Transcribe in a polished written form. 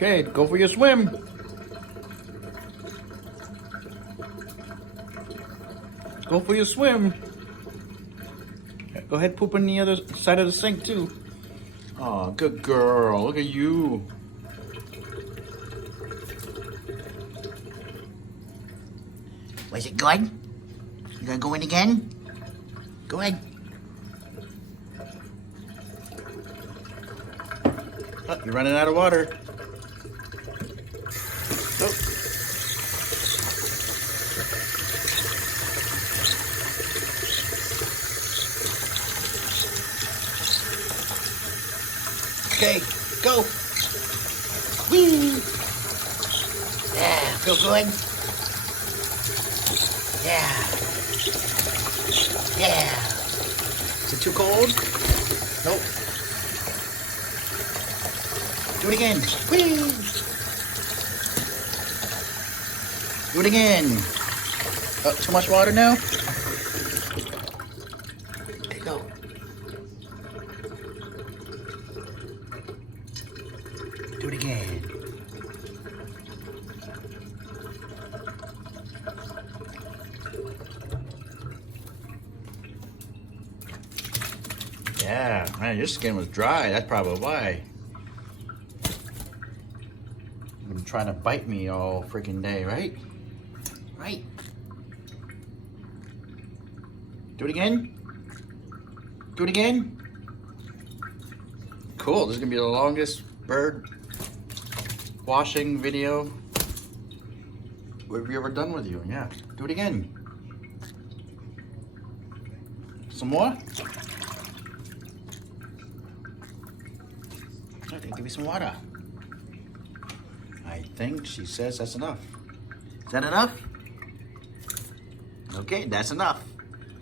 Okay, go for your swim. Go for your swim. Go ahead, poop on the other side of the sink too. Oh, good girl. Look at you. Was it good? You gonna go in again? Go ahead. Oh, you're running out of water. Oh. Okay, go. Whee! Yeah, feel good? Yeah. Yeah. Is it too cold? Nope. Do it again. Whee! Do it again. Oh, too much water now? Okay, go. Do it again. Yeah, man, your skin was dry. That's probably why. You've been trying to bite me all freaking day, right? Right. Do it again. Do it again. Cool. This is gonna be the longest bird washing video we've ever done with you. Yeah. Do it again. Some more? Okay, give me some water. I think she says that's enough. Is that enough? Okay, that's enough.